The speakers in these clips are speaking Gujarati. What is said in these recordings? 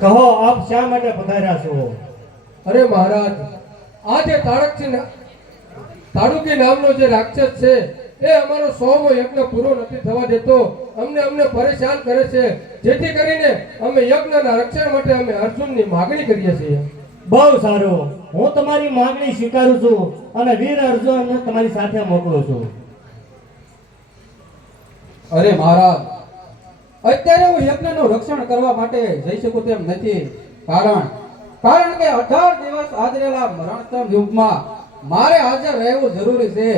કહો આપ શા માટે પધાર્યા છો? અરે મહારાજ આ જે તારક છે ને તાડુકી નામનો જે રાક્ષસ છે એ અમારો સોમો યજ્ઞ પૂરો નથી થવા દેતો. અમને અમને પરેશાન કરે છે. જેથી કરીને અમે યજ્ઞના રક્ષણ માટે અમે અર્જુનની માગણી કરીએ છીએ. બહુ સારું. હું તમારી માગણી સ્વીકારું છું અને વીર અર્જુન તમારી સાથે મોકલું છું. અરે મહારાજ અત્યારે હું યજ્ઞનું રક્ષણ કરવા માટે જઈ શકું તેમ નથી. કારણ કારણ કે અઢાર દિવસ આદરેલા રણતમ યુગમાં મારે હાજર રહેવું જરૂરી છે.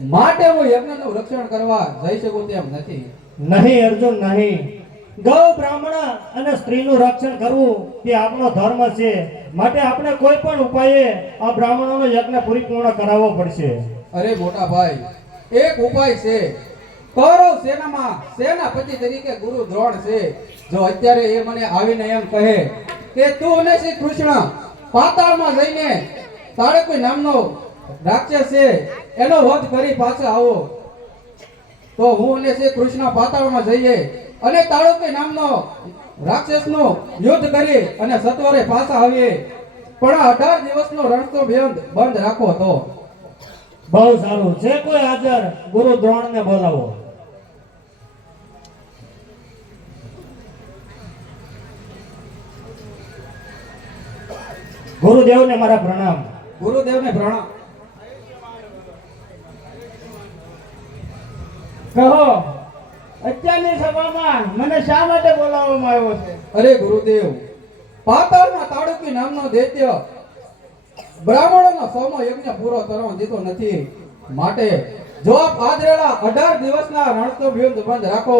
માટે હું યજ્ઞનું રક્ષણ કરવા જઈ શકું તેમ નથી. નહીં અર્જુન નહીં. ગૌ બ્રાહ્મણ અને સ્ત્રીનું રક્ષણ કરવું તે આપણો ધર્મ છે. માટે આપણે કોઈ પણ ઉપાયે આ બ્રાહ્મણોનો યજ્ઞ પરિપૂર્ણ કરાવવો પડશે. અરે મોટા ભાઈ એક ઉપાય છે. કૌરવ સેનામાં. સેનાપતિ તરીકે ગુરુ દ્રોણ છે. જો અત્યારે એ મને આવીને એમ કહે કે તું ને શ્રી કૃષ્ણ, પાતાળમાં જઈને તારકવી નામનો રાક્ષસ છે, એનો વધ કરી પાછા આવો. તો હું અને શ્રી કૃષ્ણ પાતાળમાં જઈએ અને તાળુકી નામનો રાક્ષસનું યુદ્ધ કરી અને સત્વરે પાછા આવીએ. પણ અઢાર દિવસનો રણતો બંધ બંધ રાખો તો. બહુ સારું. છે કોઈ હાજર ગુરુ દ્રોણને બોલાવો. ગુરુદેવને મારા પ્રણામ. ગુરુદેવને પ્રણામ. કહો અત્યારની સભામાં મને શા માટે બોલાવવામાં આવ્યો છે? અરે ગુરુદેવ પાતાળના તાડુકી નામનો દૈત્ય બ્રાહ્મણોનો સોમો યજ્ઞ પૂરો કરવા દીધો નથી. માટે જો આપ આદરેલા અઢાર દિવસના રણસ્તોભ યુદ્ધ બંધ રાખો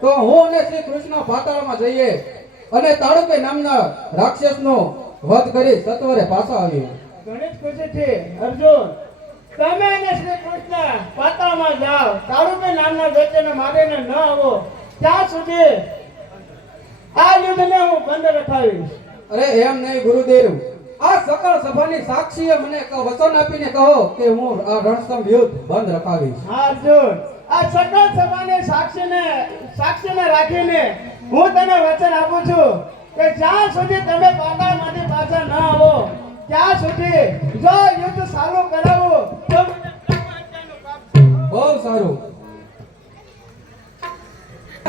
તો હું અને શ્રી કૃષ્ણ પાતાળમાં જઈએ અને તાડુકી નામના રાક્ષસનો વધ કરી સત્વરે પાછા આવ્યો. ગણેશ પૂછે છે. અર્જુન તમે અને શ્રી કૃષ્ણ પાતાળમાં જાઓ. તારુબે નામના દૈત્યને મારીને ન આવો. ત્યાં સુધી આ યુદ્ધને હું બંધ રખાવીશ. અરે એમ નહીં ગુરુદેવ. આ સકળ સભાની સાક્ષીએ મને વચન આપીને કહો કે હું આ રણસ્તંભ યુદ્ધ બંધ રખાવીશ. હા અર્જુન. આ સકળ સભાને સાક્ષીને સાક્ષીને રાખીને હું તને વચન આપું છું. કે જ્યાં સુધી તમે પાતાળમાંથી પાછા ન આવો, ત્યાં સુધી જો યુદ્ધ ચાલુ કરાવો. બહુ સારું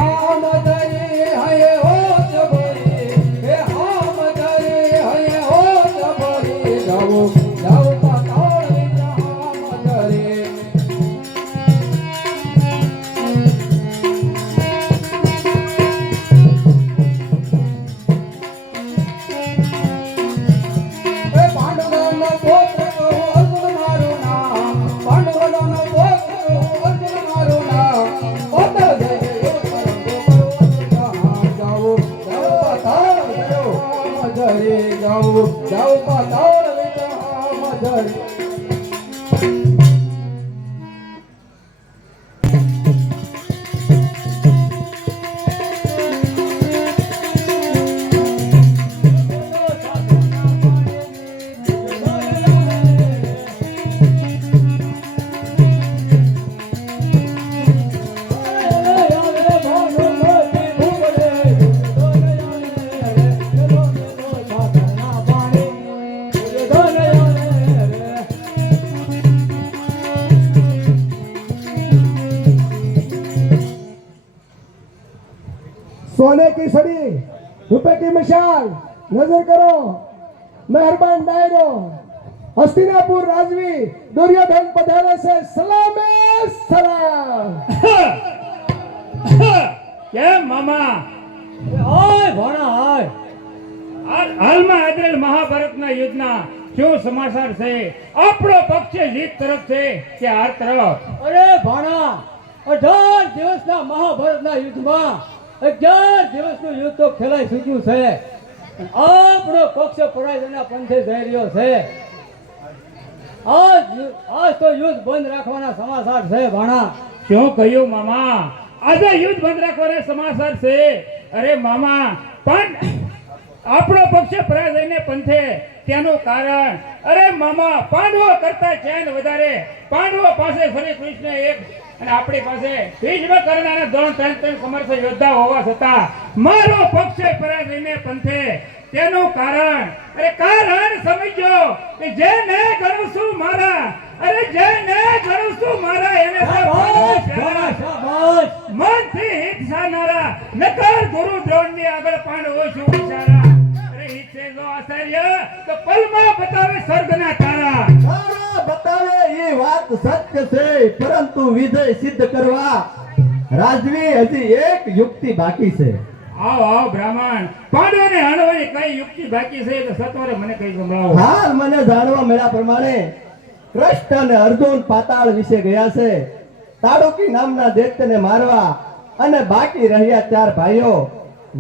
આમ ધરી હયે હે सोने की सड़ी रुपए की मिसाल नजर करो मेहरबान डायरो हस्तिनापुर राजवी दुर्योधन पधारे से सलाम सलाम કેમ મામા ઓય ભણા હાય હાલ- હાલમાં આદરેલ મહાભારતના યુદ્ધના શું સમાચાર છે આપણો પક્ષ જીત તરફ છે કે હાર તરફ અરે ભાણા અઢાર દિવસના મહાભારતના યુદ્ધમાં અગિયાર દિવસનું યુદ્ધ તો ખેલાઈ ચૂક્યું છે. આપણો પક્ષ પરાજયના પંથે જઈ રહ્યો છે. આજ આજ તો યુદ્ધ બંધ રાખવાના સમાચાર છે, ભાણા. શું કહ્યું, મામા? આજે યુદ્ધ બંધ રાખવાના સમાચાર છે. અરે, મામા, પણ આપણો પક્ષ પરાજયને પંથે તેનું કારણ. અરે, મામા, પાંડવો કરતા ચેન વધારે. પાંડવો પાસે શ્રી કૃષ્ણ એક અને આપણી પાસે ભીષ્મ કર્ણ ત્રણ ત્રણ સમર્થ યોદ્ધા હોવા છતાં મારો પક્ષ પરાજયને પંથે. તેનું કારણ અરે કારણ સમજો કે જેને કરું છું મારા અરે જેને કરું છું મારા એને. મનથી હિત સાનારા નકર ગુરુ દ્રોણની આગળ પાંડવો શું વિચારા. અરે હિત છે જો આચાર્ય તો પલમાં બતાવે સ્વર્ગના તારા. બતાવે એ વાત સત્ય છે પરંતુ વિજય સિદ્ધ કરવા રાજવી હજી એક યુક્તિ બાકી છે. આવ આવ બ્રાહ્મણ. પાંડવોને હણવાની કઈ યુક્તિ બાકી છે તો સત્વરે મને કઈ સંભળાવો. હાલ મને જાણવા મળ્યા પ્રમાણે કૃષ્ણ અને અર્જુન પાતાળ વિશે ગયા છે. તાડુકી નામના દૈત્યને મારવા અને બાકી રહ્યા ચાર ભાઈઓ.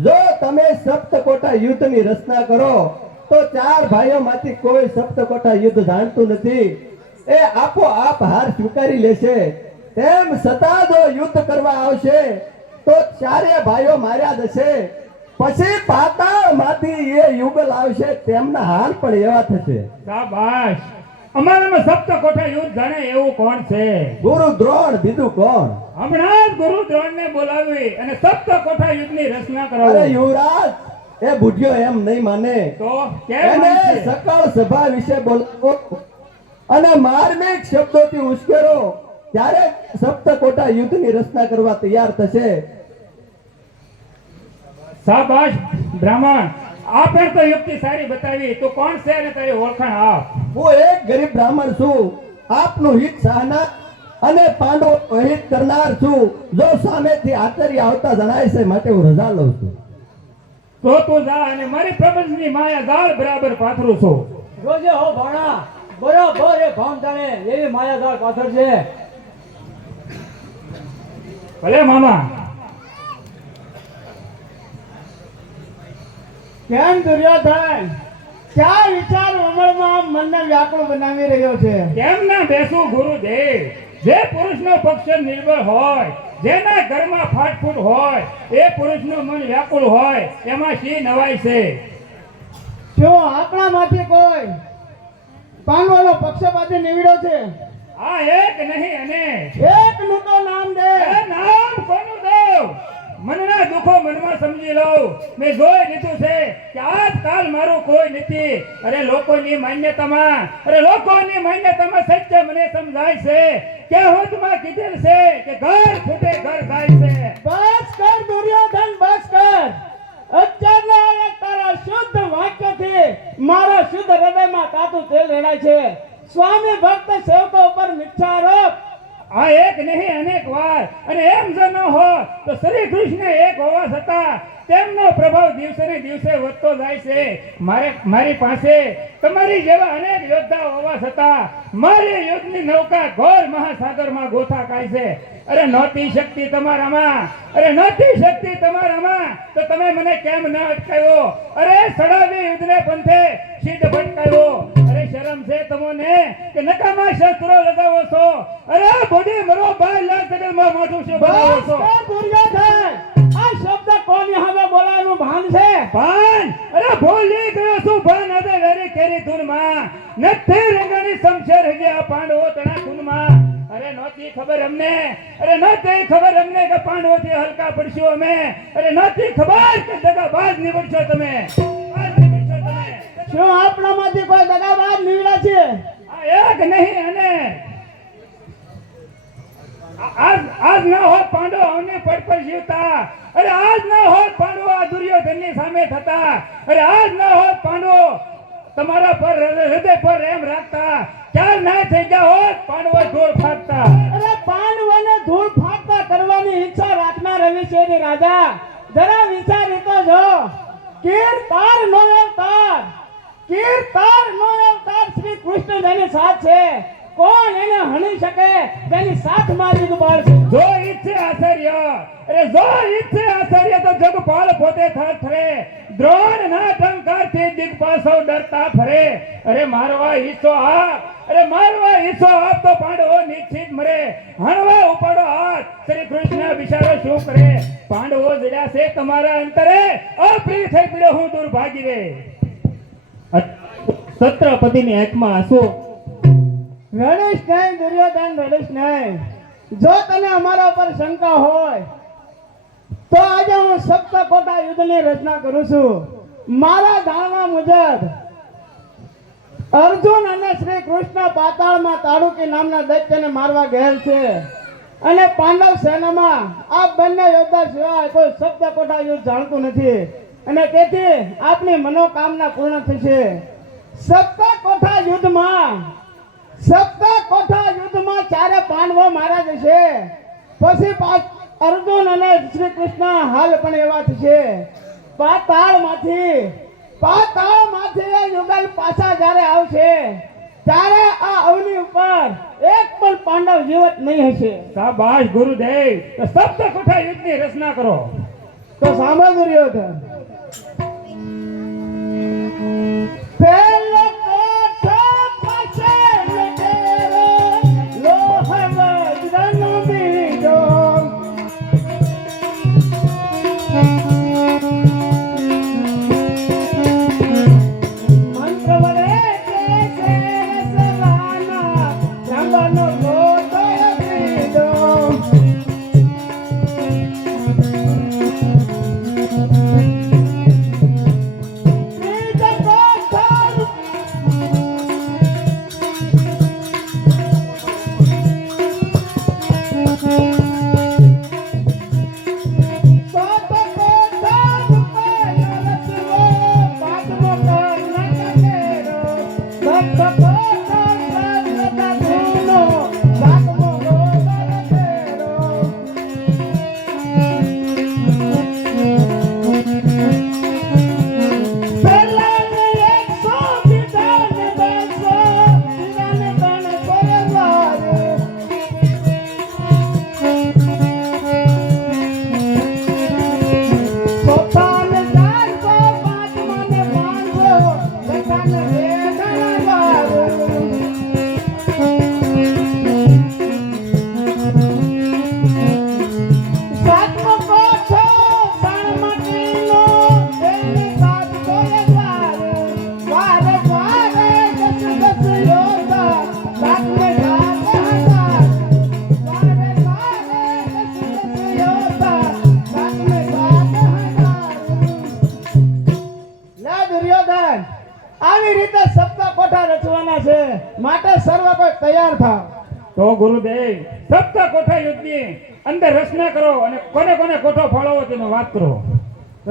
જો તમે સપ્તકોટા યુદ્ધની રચના કરો તો ચાર ભાઈઓમાંથી કોઈ સપ્તકોટા યુદ્ધ જાણતું નથી. એ આપો આપ હાર સ્વીકારી લેશે. તેમ છતાં જો યુદ્ધ કરવા આવશે તો ચારે ભાઈઓ માર્યા જશે. પછી પાતાળમાંથી એ યુગલ આવશે તેમના હાલ પણ એવા થશે. શાબાશ. અમારામાં સપ્ત કોઠા યુદ્ધ જાણે એવું કોણ છે? ગુરુ દ્રોણ બીજું કોણ? હમણાં જ ગુરુ દ્રોણને બોલાવી અને સપ્ત કોઠા યુદ્ધની રચના કરાવી. યુવરાજ એ બુઢિયો એમ નહીં માને. તો એને સકાળ સભા વિશે બોલાવો. અને માર્મિક શબ્દોથી ઉશ્કેરો. ત્યારે સપ્તકોટા યુદ્ધની રચના કરવા તૈયાર થશે. શાબાશ બ્રાહ્મણ. આપે તો યુક્તિ સારી બતાવી. તો કોણ છે અને તારી ઓળખાણ આપ? હું એક ગરીબ બ્રાહ્મણ છું. આપનું હિત સહના અને પાંડવો હિત કરનાર છું. જો સામેથી આચર્ય આવતા જણાય છે માટે હું રજા લઉં છું. તો તું જા અને મારી પ્રપંચની માયા દાળ બરાબર પાથરું છું. જોજે હો ભાણા. બરાબર એ ભામ જાણે એવી માયાદાર પાથર છે ભલે મામા. કેમ દુર્યોધન? ક્યાં વિચાર ઉમળમાં મનને વ્યાકુળ બનાવી રહ્યો છે? કેમ ના બેસું ગુરુદેવ? જે પુરુષનો પક્ષ નિર્બળ હોય જેના ઘરમાં ફાટફૂટ હોય એ પુરુષનું મન વ્યાકુળ હોય એમાં શી નવાય છે? શું માથે કોઈ પાંડવોનો પક્ષપાતી નીવડ્યો છે આ એક નહીં અને એક નું તો નામ દે. નામ કોનું દઉં? મનના દુઃખો મનમાં સમજી લઉં. મેં જોઈ લીધું છે કે આજકાલ મારું કોઈ નથી. અરે લોકોની માન્યતામાં, અરે લોકોની માન્યતામાં સત્ય મને સમજાય છે. કે હોદમાં કીધેલ છે કે ઘર ફૂટે, ઘર ગાય છે. બસ કર દુર્યોધન બસ કર અત્યારના તારા શુદ્ધ વાક્યથી મારા શુદ્ધ હૃદયમાં કાતું તેલ રેડાય છે. સ્વામી ભક્ત સેવકો ઉપર મિથ્યારોપ આ એક નહીં, અનેક વાર. અને એમ જો ન હો તો શ્રી કૃષ્ણ એક હોવા છતાં તેમનો પ્રભાવ દિવસે ને દિવસે વધતો જાય છે. મારે, મારી પાસે તમારી જેવા અનેક યોદ્ધા હોવા છતાં મારી યુદ્ધની નૌકા ઘોર મહાસાગરમાં ગોથા કાય છે. અરે નહોતી શક્તિ તમારામાં. અરે નહોતી શક્તિ તમારામાં. તો તમે મને કેમ ન અટકાવ્યો? અરે સડાવી યુદ્ધને પંથે સિદ્ધ ભટકાયો અરે શરમ છે તમને કે નકામા શસ્ત્રો લગાવો છો? અરે બોડી મરો બાર લાખ જગતમાં મોઢું છે બનાવો છો. આ શબ્દ કોની હવે બોલાવવાનું ભાન છે? ભાન? અરે ભૂલી ગયો છું ભાન હવે વેરી કેરી ધૂનમાં. નથી રંગની સમશેર હજી આ પાંડવો તણા ખૂનમાં. અરે નહોતી ખબર અમને? અરે નહોતી ખબર અમને કે પાંડવોથી હલકા પડશું અમે? અરે નહોતી ખબર કે દગાબાજ નીવડશો તમે? શું આપણામાંથી કોઈ દગાબાજ નીવડ્યા છે? આ એક નહીં અને આજ આજ ન હોત પાંડવો અમને પડ પર જીવતા. અરે આજ ન હોત પાંડવો આ દુર્યોધનની સામે થતા. અરે આજ ન હોત પાંડવો તમારા પર હૃદય પર એમ રાખતા. ક્યાં ના થઈ ગયા હોત પાંડવો ધૂળ ફાટતા. અરે પાંડવોને ધૂળ ફાટતા કરવાની ઈચ્છા રાખનાર રવિશેરી રાજા. જરા વિચારી તો જો કીર તાર નો અવતાર. કીર તાર નો અવતાર શ્રી કૃષ્ણ જેની સાથ છે. કોણ એને હણી શકે? તેની સાથ મારી દુબાર છે. જો ઈચ્છે આશર્ય અરે જો ઈચ્છે આશર્ય તો જગપાલ પોતે થર થરે દ્રોણ ના ટંકારથી દિગ્પાસવ ડરતા ફરે. અરે મારવા હિસ્સો આપ અરે મારવા હિસ્સો આપ તો પાંડવો નિશ્ચિત મરે. હણવા ઉપાડો હાથ, શ્રી કૃષ્ણ બિચારો શું કરે? પાંડવો જડ્યા છે તમારા અંતરે. અપ્રિય થઈ પડ્યો હું દુર્ભાગી રે છત્રપતિની આંખમાં આંસુ. રડીશ નહીં, દુર્યોધન રડીશ નહીં. જો તને અમારા ઉપર શંકા હોય યુદ્ધની રચના કરું છું. મારા જાણવા મુજબ અર્જુન અને શ્રી કૃષ્ણ પાતાળમાં તાડુકી નામના દૈત્યને મારવા ગયેલ છે. અને પાંડવ સેનામાં આ બંને યોદ્ધા સિવાય કોઈ શબ્દ કોઠા યુદ્ધ જાણતું નથી. અને તેથી આપની મનોકામના પૂર્ણ થશે. સપ્ત કોઠા યુદ્ધમાં સત્તા કોઠા યુદ્ધમાં ચારે પાંડવો મારા જશે. પાછ- અર્જુન અને શ્રી કૃષ્ણ હાલ પણ એવા પાતાળ પાતાળમાંથી પાતાળમાંથી એ યુગલ પાછા જ્યારે આવશે ત્યારે આ અવની ઉપર એક પણ પાંડવ જીવત નહીં હશે. શાબાશ ગુરુદેવ. તો સપ્ત કોઠા યુદ્ધની રચના કરો. તો સાંભળ દુર્યોધન. પેલો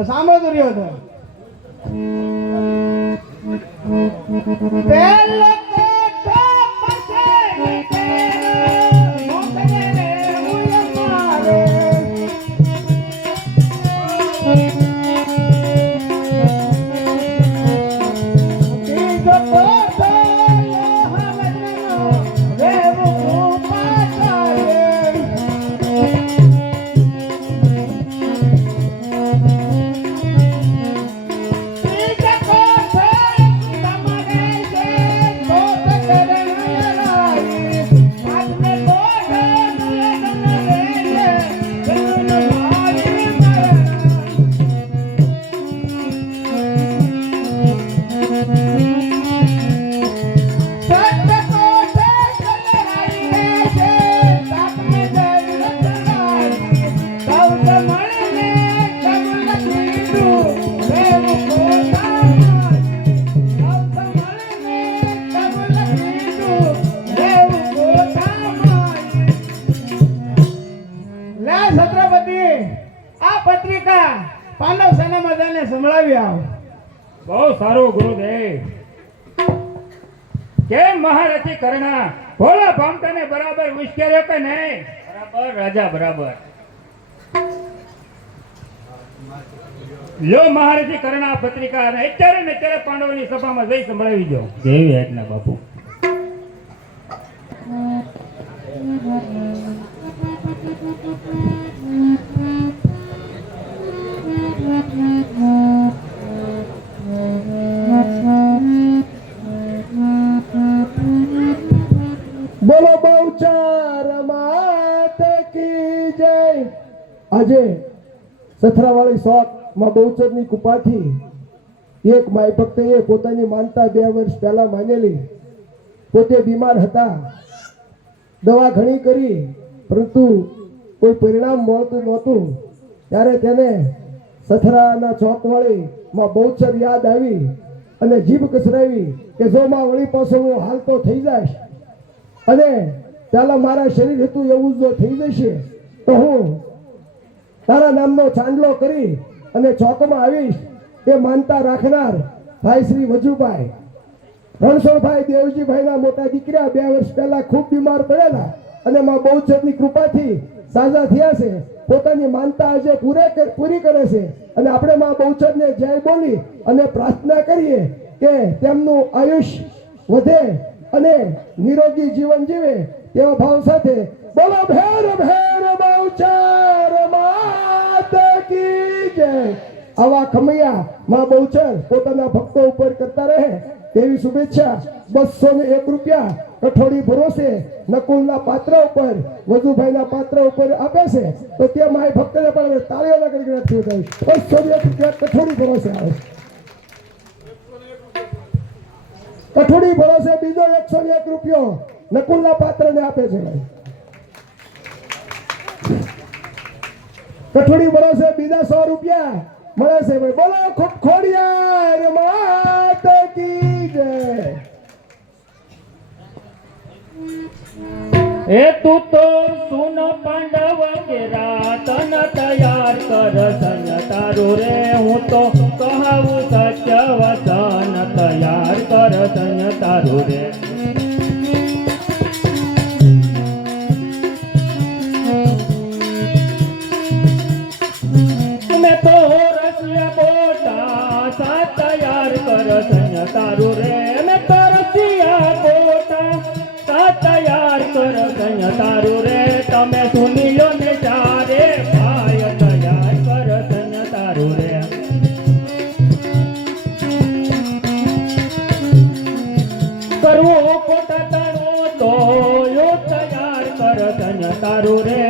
તો રહ્યો દુર્યોધન પેલો લો મહારથી કરણા પત્રિકા અને અત્યારે ને અત્યારે પાંડવોની સભામાં જઈ સંભળાવી દો. જેવી આજ્ઞા બાપુ? બોલો બહુચર માત કી જય. આજે સથરાવાળી શોખ માં બહુચરની કૃપાથી એક માય ભક્તે પોતાની માનતા બે વર્ષ પહેલા માનેલી. પોતે બીમાર હતા. દવા ઘણી કરી, પરંતુ કોઈ પરિણામ મળતું નહોતું. ત્યારે તેને સથરાના ચોક વાળી માં બહુચર યાદ આવી અને જીભ કસરાવી કે જો માં વળી પાછો હું હાલતો થઈ જઈશ. અને પહેલાં મારા શરીર હતું એવું જો થઈ જશે, તો હું તારા નામનો ચાંદલો કરી અને ચોકમાં આવીશ એ માનતા રાખનાર ભાઈ શ્રી વજુભાઈ રણછોડભાઈ દેવજીભાઈના મોટા દીકરા બે વર્ષ પહેલા ખૂબ બીમાર પડેલા અને માં બહુચરની કૃપાથી સાજા થયા છે. પોતાની માનતા આજે પૂરે પૂરી કરે છે. અને આપણે માં બહુચરને જય બોલી અને પ્રાર્થના કરીએ કે તેમનું આયુષ્ય વધે અને નિરોગી જીવન જીવે એવા ભાવ સાથે બોલો ભેર ભેર જય આવા ખમૈયા માં બહુચર પોતાના ભક્તો ઉપર કરતા રહે તેવી શુભેચ્છા બસો ને એક રૂપિયા કઠોળી ભરોસે નકુલના પાત્ર ઉપર, વજુભાઈના પાત્ર ઉપર આપે છે. તો તે માય ભક્તને પણ તાળીઓના ગણગણાટ થઈ જાય બસો ને એક રૂપિયા કઠોળી ભરોસે આવે કઠોડી ભરોસે બીજો એકસો ને એક રૂપિયો નકુલના પાત્રને આપે છે કઠોળી ભરોસે બીજા સો રૂપિયા. મળે ભાઈ. બોલો, ખૂબ ખોડિયાર માત કી જય. એ તું તો સુન પાંડવ કે રાતન તૈયાર કર સન તારું રે. હું તો કહાવું સત્ય વચન તૈયાર કર સન તારું રે. તારો તો યો તૈયાર કર સન તારું રે.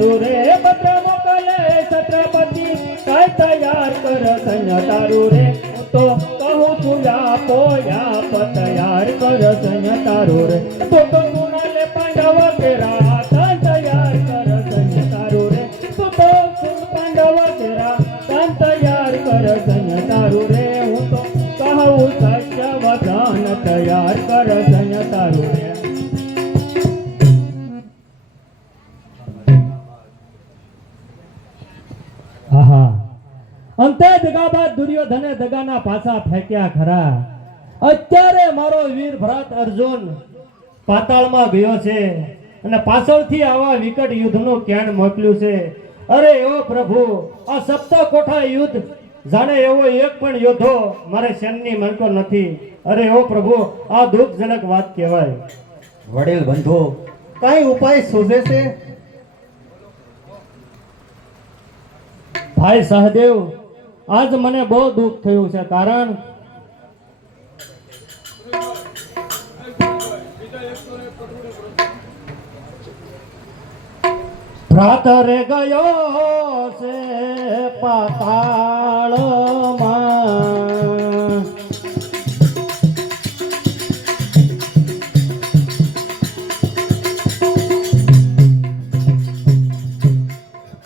તારું રે પત્ર મોકલે છત્રપતિ રાય તૈયાર કર સન તારું રે તો કહું છું આપો યાપ તૈયાર કર સન તારું રે તો દગાના પાછા ફેંક્યા ખરા. અત્યારે મારો વીર ભરત અર્જુન પાતાળમાં ગયો છે અને પાછળથી આવા વિકટ યુદ્ધનું કેણ મોકલ્યું છે. અરે એવો પ્રભુ આ સપ્તાહ કોઠા યુદ્ધ જાણે એવો એક પણ યોદ્ધો મારે સેનની મળતો નથી. અરે એવો પ્રભુ આ દુઃખજનક વાત કહેવાય. વડીલ બંધુ કઈ ઉપાય શોધે છે? ભાઈ સહદેવ આજ મને બહુ દુઃખ થયું છે કારણ ભ્રાતરે ગયો છે પાતાળમાં.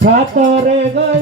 ખાતરે ગયો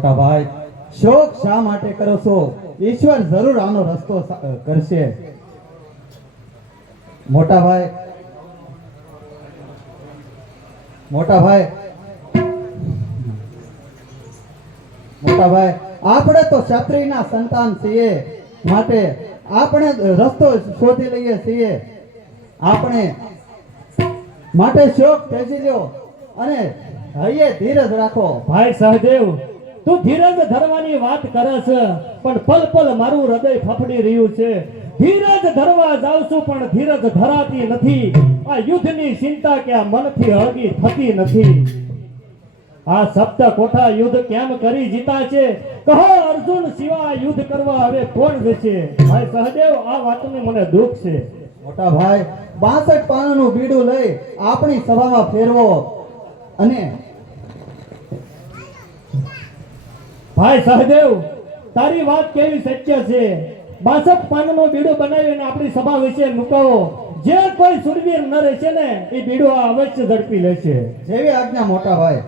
મોટા ભાઈ, શોક શા માટે કરો છો? ઈશ્વર જરૂર આનો રસ્તો કરશે. મોટા ભાઈ મોટા ભાઈ મોટા ભાઈ, આપણે તો ક્ષત્રિયના સંતાન છીએ, માટે આપણે રસ્તો શોધી લઈએ છીએ. આપણે માટે શોક ત્યજી દો અને હૈયે ધીરજ રાખો. ભાઈ સહદેવ તું ધીરજ ધરવાની વાત કરે છે પણ પલ પલ મારું હૃદય ફફડી રહ્યું છે. ધીરજ ધરવા જાઉં પણ ધીરજ ધરાતી નથી. આ યુદ્ધની ચિંતા કે આ મનથી હળગી થતી નથી. આ સપ્ત કોઠા યુદ્ધ કેમ કરી જીતા છે? કહો અર્જુન સિવાય યુદ્ધ કરવા હવે કોણ જશે? ભાઈ સહદેવ, આ વાતનું મને દુઃખ છે. મોટા ભાઈ, બાસઠ પાનાનું બીડું લઈ આપણી સભામાં ફેરવો. અને ભાઈ સહદેવ, તારી વાત કેવી સત્ય છે? બાસઠ પાનનો બીડો બનાવીને આપણી સભા વિશે મુકાવો જે કોઈ સુરવીર ન રહેશે ને, એ બીડો અવશ્ય ઝડપી લેશે. જેવી આજ્ઞા મોટા ભાઈ